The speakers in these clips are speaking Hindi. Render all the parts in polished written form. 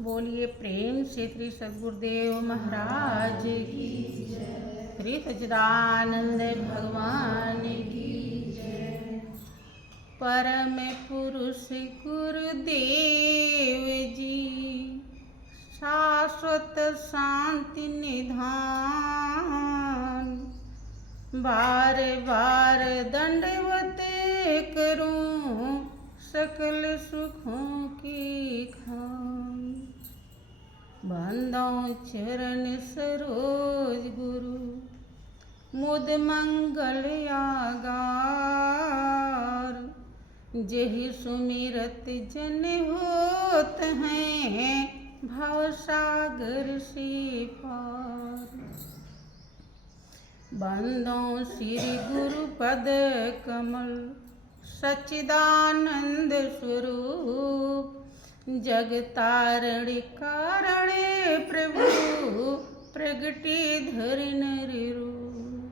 बोलिए प्रेम से श्री सद्गुरुदेव महाराज की जय, श्री सच्चिदानंद भगवान की जय। परम पुरुष गुरुदेव जी, शाश्वत शांति निधान, बार बार दंडवत करूं सकल सुखों की खान। बंदों चरण सरोज गुरु मुद मंगल आगार, जेहि सुमिरत जन होत हैं भव सागर से पार। बंदों श्री गुरु पद कमल सच्चिदानंद स्वरूप, जग तारण कारण प्रभु प्रगटे धरि नर रूप।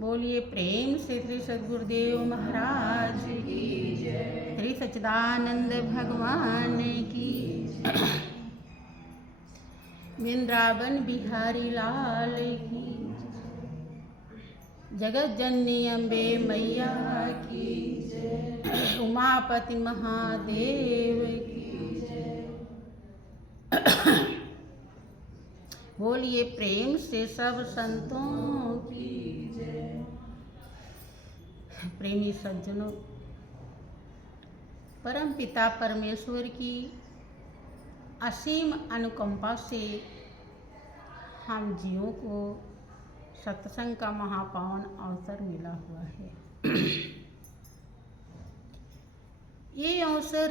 बोलिए प्रेम से श्री सद्गुरुदेव महाराज की जय, श्री सच्चिदानंद भगवान की वृंदावन बिहारी लाल की, जगत जननी अम्बे मैया की जय, उमापति महादेव की जय। बोलिए प्रेम से सब संतों की जय। प्रेमी सज्जनों, परम पिता परमेश्वर की असीम अनुकंपा से हम जीवों को सत्संग का महापावन अवसर मिला हुआ है। ये अवसर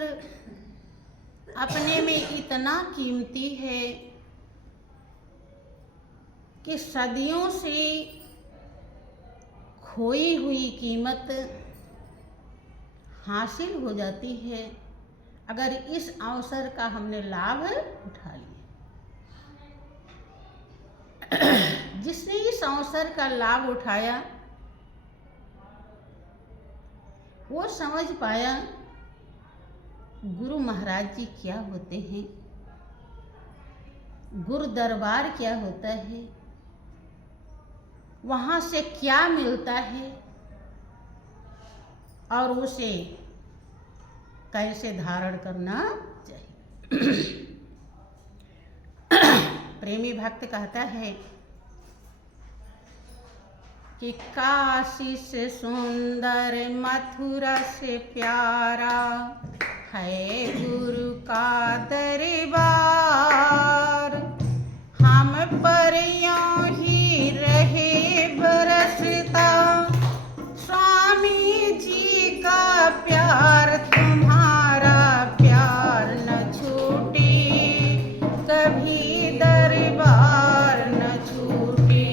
अपने में इतना कीमती है कि सदियों से खोई हुई कीमत हासिल हो जाती है अगर इस अवसर का हमने लाभ उठा लिया। जिसने इस अवसर का लाभ उठाया वो समझ पाया गुरु महाराज जी क्या होते हैं, गुरु दरबार क्या होता है, वहाँ से क्या मिलता है और उसे कैसे धारण करना चाहिए। प्रेमी भक्त कहता है कि काशी से सुंदर मथुरा से प्यारा है गुरु का दरबार। हम पर यूं ही रहे बरसता स्वामी जी का प्यार, तुम्हारा प्यार न छूटे कभी दरबार न छूटे,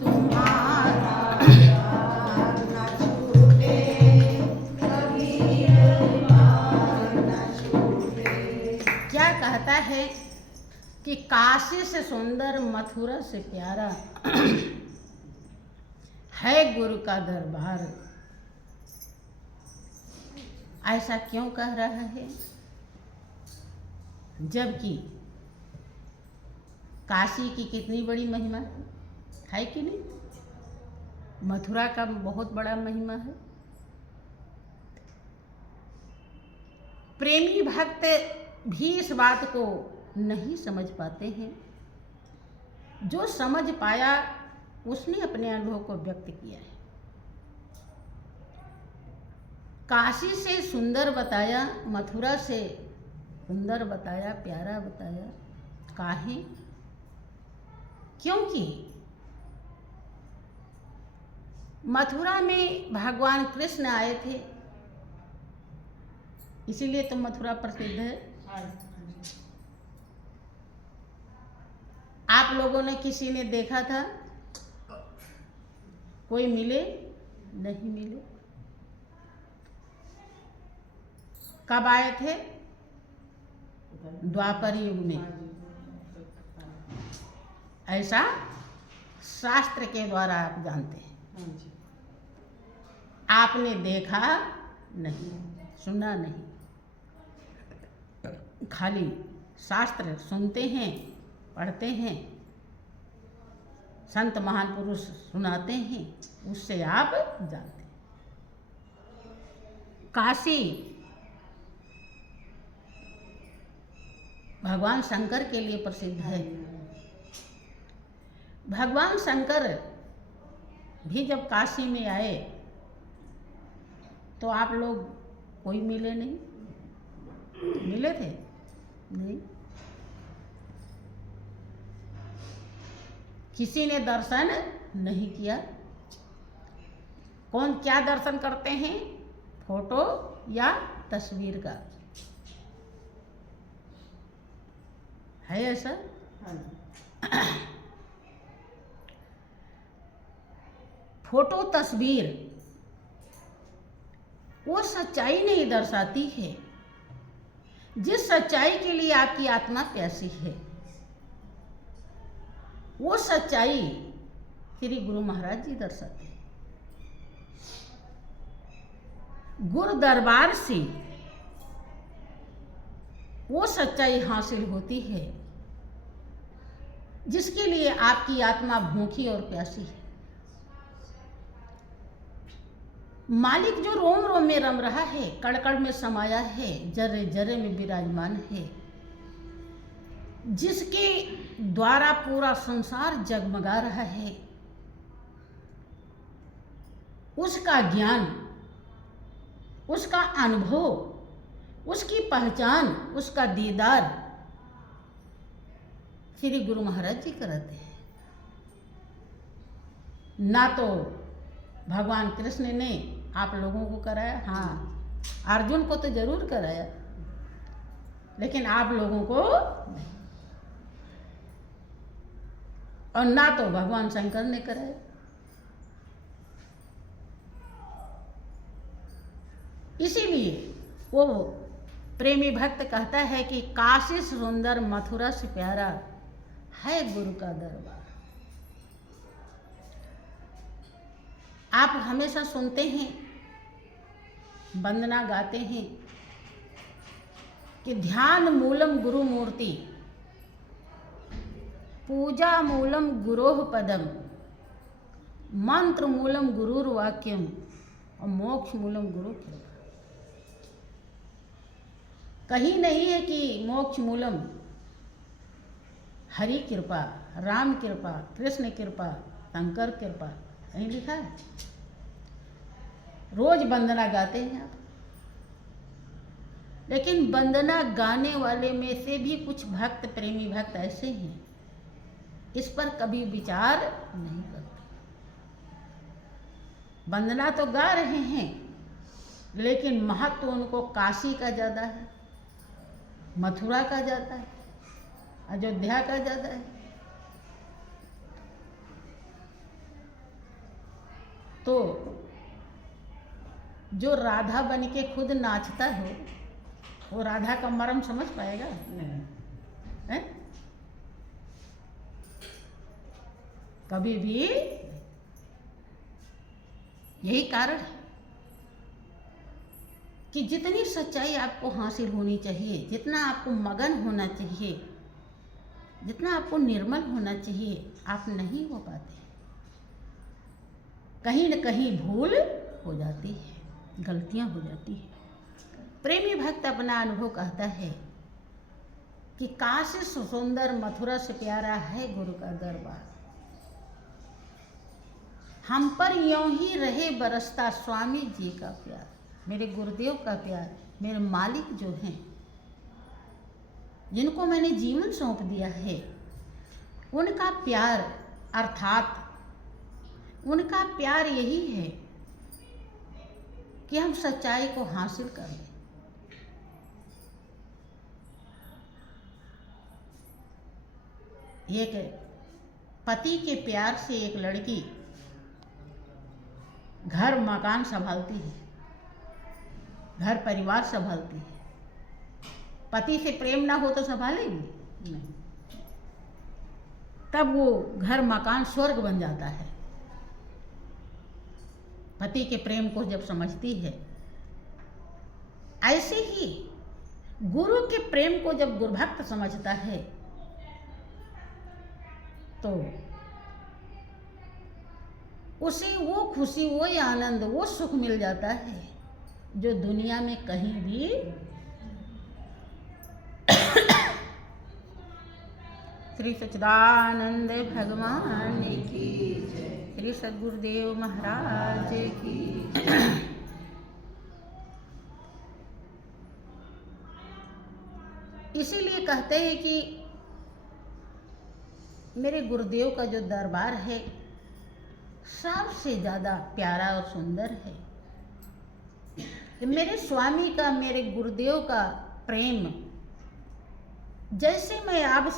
तुम्हारा प्यार न छूटे कभी दरबार न छूटे। क्या कहता है कि काशी से सुंदर मथुरा से प्यारा है गुरु का दरबार। ऐसा क्यों कह रहा है जबकि काशी की कितनी बड़ी महिमा है कि नहीं, मथुरा का बहुत बड़ा महिमा है। प्रेमी भक्त भी इस बात को नहीं समझ पाते हैं। जो समझ पाया उसने अपने अनुभव को व्यक्त किया है। काशी से सुंदर बताया, मथुरा से सुंदर बताया, प्यारा बताया। काहे? क्योंकि मथुरा में भगवान कृष्ण आए थे, इसीलिए तो मथुरा प्रसिद्ध है। आप लोगों ने किसी ने देखा था? कोई मिले? नहीं मिले। कब आए थे? द्वापर युग में। ऐसा शास्त्र के द्वारा आप जानते हैं। आपने देखा नहीं, सुना नहीं। खाली शास्त्र सुनते हैं, पढ़ते हैं, संत महान पुरुष सुनाते हैं, उससे आप जानते हैं। काशी भगवान शंकर के लिए प्रसिद्ध है। भगवान शंकर भी जब काशी में आए तो आप लोग कोई मिले नहीं? मिले थे? नहीं। किसी ने दर्शन नहीं किया। कौन क्या दर्शन करते हैं? फोटो या तस्वीर का है ऐसा? फोटो तस्वीर वो सच्चाई नहीं दर्शाती है जिस सच्चाई के लिए आपकी आत्मा प्यासी है। वो सच्चाई श्री गुरु महाराज जी दर्शाते हैं। गुरु दरबार से वो सच्चाई हासिल होती है जिसके लिए आपकी आत्मा भूखी और प्यासी है। मालिक जो रोम रोम में रम रहा है, कण कण में समाया है, जर्रे जर्रे में विराजमान है, जिसके द्वारा पूरा संसार जगमगा रहा है, उसका ज्ञान, उसका अनुभव, उसकी पहचान, उसका दीदार श्री गुरु महाराज जी कराते हैं। ना तो भगवान कृष्ण ने आप लोगों को कराया, हाँ अर्जुन को तो जरूर कराया, लेकिन आप लोगों को नहीं। और ना तो भगवान शंकर ने कराया। इसीलिए वो प्रेमी भक्त कहता है कि काशी सुंदर मथुरा से प्यारा है गुरु का दरबार। आप हमेशा सुनते हैं, वंदना गाते हैं कि ध्यान मूलम गुरु मूर्ति, पूजा मूलम गुरोह पदम, मंत्र मूलम गुरुर वाक्यम और मोक्ष मूलम गुरु कृपा। कहीं नहीं है कि मोक्ष मूलम हरि कृपा, राम कृपा, कृष्ण कृपा, शंकर कृपा, कहीं लिखा है? रोज वंदना गाते हैं आप, लेकिन वंदना गाने वाले में से भी कुछ भक्त, प्रेमी भक्त ऐसे हैं, इस पर कभी विचार नहीं करते। वंदना तो गा रहे हैं, लेकिन महत्व उनको काशी का ज़्यादा है, मथुरा का ज़्यादा है, अयोध्या का ज़्यादा है। तो जो राधा बन के खुद नाचता हो, वो राधा का मर्म समझ पाएगा? नहीं है? कभी भी। यही कारण है कि जितनी सच्चाई आपको हासिल होनी चाहिए, जितना आपको मगन होना चाहिए, जितना आपको निर्मल होना चाहिए, आप नहीं हो पाते। कहीं न कहीं भूल हो जाती है, गलतियां हो जाती है। प्रेमी भक्त अपना अनुभव कहता है कि काशी सुंदर मथुरा से प्यारा है गुरु का दरबार। हम पर यूं ही रहे बरसता स्वामी जी का प्यार, मेरे गुरुदेव का प्यार, मेरे मालिक जो हैं, जिनको मैंने जीवन सौंप दिया है, उनका प्यार, अर्थात उनका प्यार यही है कि हम सच्चाई को हासिल कर लें। एक पति के प्यार से एक लड़की घर मकान संभालती है, घर परिवार संभालती है। पति से प्रेम ना हो तो संभालेगी नहीं, तब वो घर मकान स्वर्ग बन जाता है। पति के प्रेम को जब समझती है, ऐसे ही गुरु के प्रेम को जब गुरुभक्त समझता है तो उसे वो खुशी, वो आनंद, वो सुख मिल जाता है जो दुनिया में कहीं भी श्री सच्चिदानंद भगवान की जय, श्री सद्गुरुदेव महाराज की। इसीलिए कहते हैं कि मेरे गुरुदेव का जो दरबार है सबसे ज़्यादा प्यारा और सुंदर है। मेरे स्वामी का, मेरे गुरुदेव का प्रेम जैसे मैं अब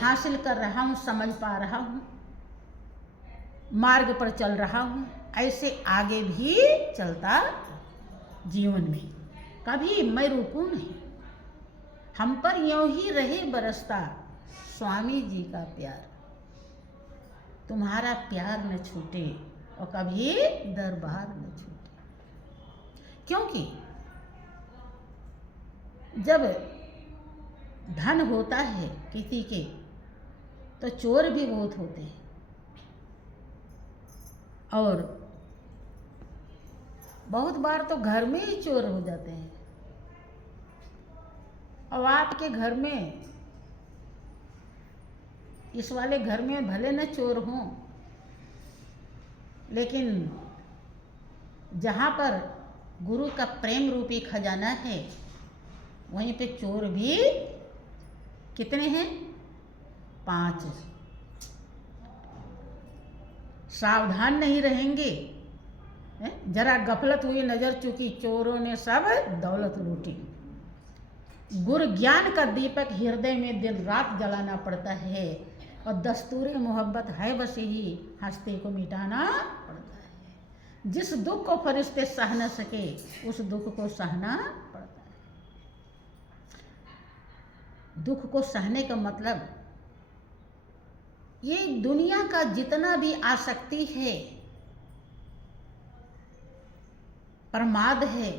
हासिल कर रहा हूँ, समझ पा रहा हूँ, मार्ग पर चल रहा हूँ, ऐसे आगे भी चलता जीवन में कभी मैं रुकूं नहीं। हम पर यूं ही रहे बरसता स्वामी जी का प्यार, तुम्हारा प्यार न छूटे और कभी दरबार न छूटे। क्योंकि जब धन होता है किसी के तो चोर भी बहुत होते हैं, और बहुत बार तो घर में ही चोर हो जाते हैं। और आपके घर में, इस वाले घर में भले न चोर हों, लेकिन जहाँ पर गुरु का प्रेम रूपी खजाना है वहीं पे चोर भी कितने हैं? 5। सावधान नहीं रहेंगे, जरा गफलत हुई, नजर चुकी, चोरों ने सब दौलत लूटी। गुरु ज्ञान का दीपक हृदय में दिन रात जलाना पड़ता है, और दस्तूरे मोहब्बत है बस ही हंसते को मिटाना पड़ता है। जिस दुख को फरिश्ते सह न सके उस दुख को सहना पड़ता है। दुख को सहने का मतलब ये दुनिया का जितना भी आसक्ति है, प्रमाद है,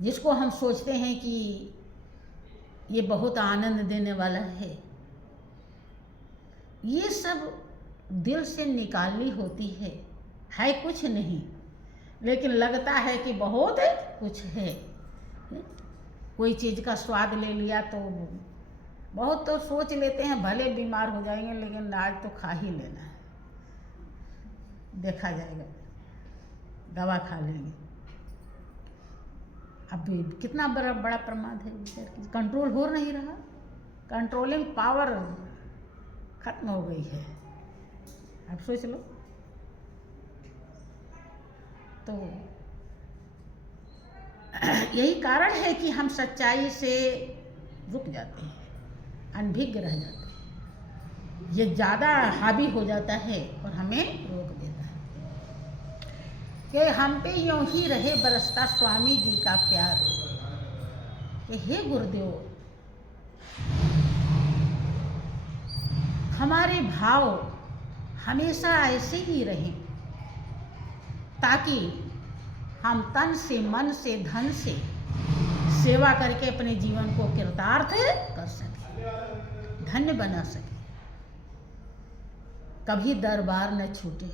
जिसको हम सोचते हैं कि ये बहुत आनंद देने वाला है, ये सब दिल से निकालनी होती है कुछ नहीं, लेकिन लगता है कि बहुत कुछ है। कोई चीज़ का स्वाद ले लिया तो बहुत तो सोच लेते हैं भले बीमार हो जाएंगे, लेकिन आज तो खा ही लेना है, देखा जाएगा, दवा खा लेंगे। अब कितना बड़ा प्रमाद है, कंट्रोल हो नहीं रहा, कंट्रोलिंग पावर खत्म हो गई है। अब सोच लो। तो यही कारण है कि हम सच्चाई से रुक जाते हैं, अनभिज्ञ रह जाते हैं। ये ज़्यादा हावी हो जाता है और हमें रोक देता है। कि हम पे यूं ही रहे बरसता स्वामी जी का प्यार, कि हे गुरुदेव, हमारे भाव हमेशा ऐसे ही रहें, ताकि हम तन से, मन से, धन से सेवा करके अपने जीवन को कृतार्थ कर सके, धन्य बना सके, कभी दरबार न छूटे।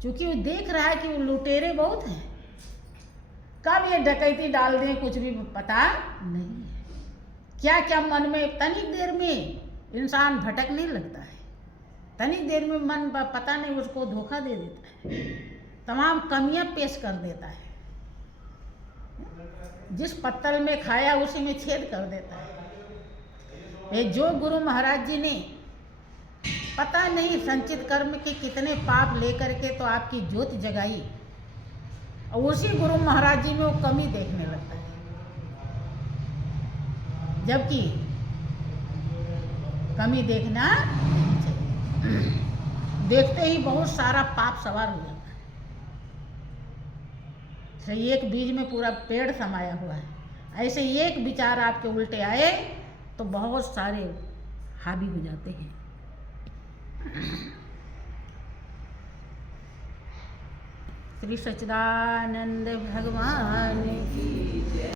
क्योंकि वो देख रहा है कि वो लुटेरे बहुत हैं, कब ये डकैती डाल दें कुछ भी पता नहीं है। क्या क्या मन में तनिक देर में इंसान भटकने लगता है, तनिक देर में मन पता नहीं उसको धोखा दे देता है, तमाम कमियां पेश कर देता है, जिस पत्तल में खाया उसी में छेद कर देता है। ये जो गुरु महाराज जी ने पता नहीं संचित कर्म के कितने पाप लेकर के तो आपकी ज्योत जगाई, और उसी गुरु महाराज जी में वो कमी देखने लगता है, जबकि कमी देखना नहीं चाहिए। देखते ही बहुत सारा पाप सवार हो जाता है। सही एक बीज में पूरा पेड़ समाया हुआ है, ऐसे एक विचार आपके उल्टे आए तो बहुत सारे हावी हो जाते हैं। श्री सच्चिदानंद भगवान